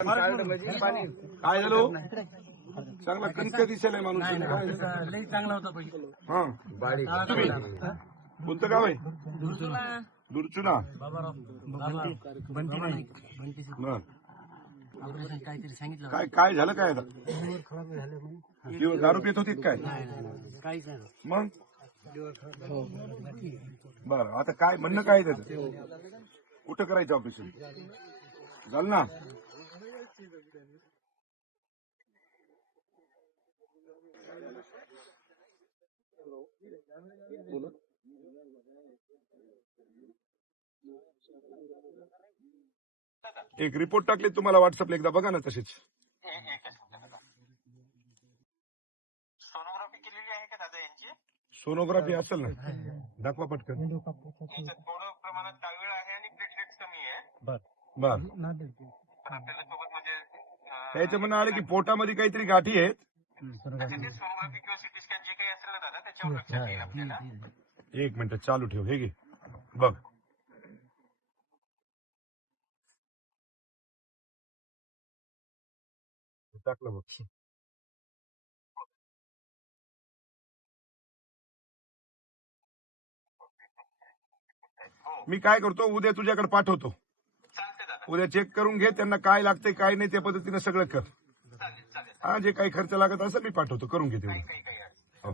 काय झालं चांगला कणक दिसेल माणूस लई चांगला होता पहिले. हा तुम्ही कोणतं गाव आहे दुरचुना बर ऑपरेशन काहीतरी सांगितलं काय काय झालं काय आता दिवस दारू पित होती काय काहीच नाही. मग बर आता काय म्हणणं काय त्याचं कुठं करायचं ऑपरेशन झालं ना एक रिपोर्ट टाकले तुम्हाला व्हॉट्सअपला एकदा बघा ना तसेच सोनोग्राफी केलेली आहे का दादा यांची? सोनोग्राफी असेल ना दाखवा पटकन यांच्यात थोडं प्रमाणात कावीळ आहे आणि प्लेटलेट्स कमी आहे. बर पण आपल्याला सोबत म्हणजे त्याचं म्हणणं आलं की पोटामध्ये काहीतरी गाठी आहेत त्याचे सोनोग्राफी किंवा सिटी स्कॅन जे काही असेल ना दादा त्याच्यावर लक्षात येईल आपल्याला. एक मिनिट चालू ठेव हे घे बघ टाकलं बघ मी काय करतो उद्या तुझ्याकडे पाठवतो चालते दादा, उद्या चेक करून घे त्यांना काय लागतंय काय नाही त्या पद्धतीने सगळं कर चालेल चालेल. हा जे काही खर्च लागत असेल मी पाठवतो करून घे तेवढं काही काही हो